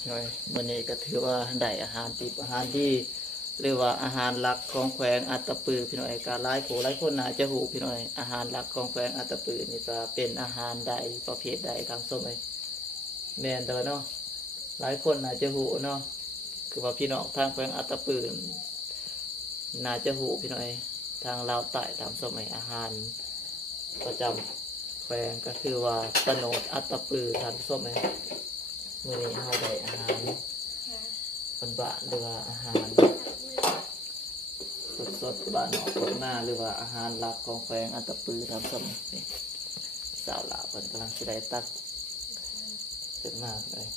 พี่น้อยมื้อนี้ก็ถือว่าได้อาหารติบอาหารที่เรียกว่าอาหารหลักของแขวงอัตตปือพี่น้อยก็หลายผู้หลายคนน่าจะฮู้พี่น้อยอาหารหลักของแขวงอัตตปือนี่ก็เป็นอาหารใดประเภทใดทางส้มไอ้แม่นแต่ว่าเนาะหลายคนน่าจะฮู้เนาะคือว่าพี่น้องทางแขวงอัตตปือน่าจะฮู้พี่น้อยทางลาวใต้ทางส้มไอ้อาหารประจำแขวงก็คือว่าตะโนดอัตตปือทางส้มไอ้มื้อนี้เฮาได้อาหารบ้านๆหรือว่าอาหารสดๆบ้านนอกตกหน้าหรือว่าอาหารหลักของแขวงอัตตปือทำสมนี่สาวลาวเพิ่นกำลังสิได้ตักขึ้นมาเลย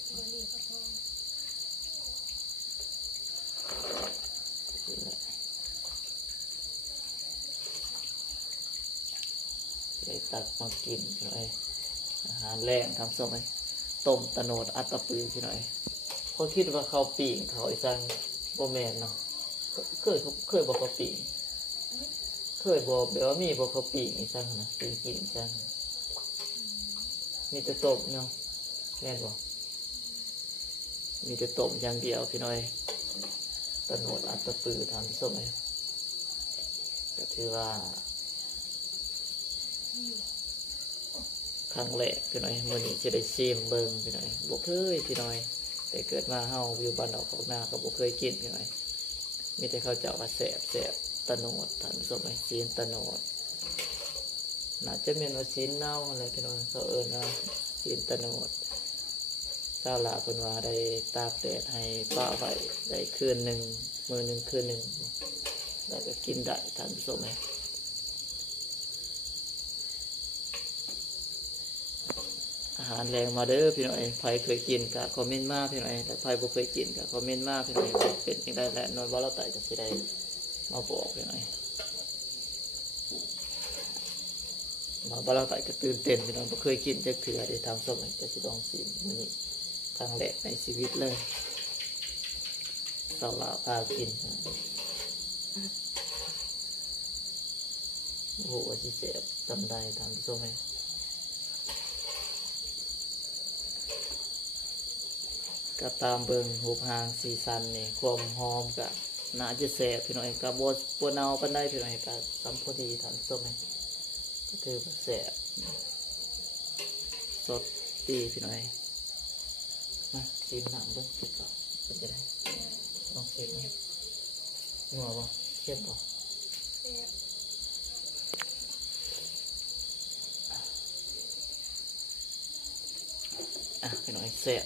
ได้ตักมากินพี่น้อยอาหารแรงทำสมต้มตะโนดอัตตปือพี่น้อยพอคิดว่าเขาปีงเขาอีสังบ่แม่นเนาะเคยบอกเขาปีงเคยบอกแบบว่ามีบอกเขาปีงอีสังนะปีงกินอีสังมีแต่ต้มเนาะแม่นบอกมีแต่ต้มอย่างเดียวพี่น้อยตะโนดอัตตปือทำส้มเลยก็ถือว่าครั้งแรกพี่น้อยมื้อนี้จะได้ชิมเบิ่งพี่น้อยบ่เคยพี่น้อยแต่เกิดมาเฮาอยู่บ้านนอกของนาก็บ่เคยกินพี่น้อยมีแต่เขาเจ้าว่าแซ่บตะโนดทำส้มเลยจีนตะโนดน่าจะเป็นว่าจีนเน่าอะไรพี่น้อยเขาเอิ้นว่าจีนตะโนดชาวลาวเพิ่นว่าได้ตากแดดให้ป้าไว้ได้คืนหนึ่งมื้อหนึ่งคืนหนึ่งแล้วก็กินได้ทานส้มไหมอาหารแรงมาเด้อพี่น้อยใครเคยกินก็คอมเมนต์มาพี่น้อยแต่ใครบ่เคยกินก็คอมเมนต์มาพี่น้อยเป็นจังได๋แหละนอนบ่เราไต่ก็สิได้มาบอกพี่น้อยมาบ่เราไต่ก็ตื่นเต้นพี่น้อยบ่เคยกินจักเทื่อได้ทำส้มจะสิลองชิมมื้อนี้ครั้งแรกในชีวิตเลยสาวลาวพากินโอ้โหสิเสียบจำได้ทำส้มไหมก็ตามเบิ่งหูพางสีสันนี่ความหอมก็น่าจะแซ่บพี่น้อยก็บ่เน่าปานใดพี่น้อยก็สัมพอดีทำส้มไหมก็คือแซ่บสดดีพี่น้อยมาชิมน้ำเบิ่งสิก่อนเป็นจะได้ลองเช็คไหมงัวบ่เช็ดบ่พี่น้อยแซ่บ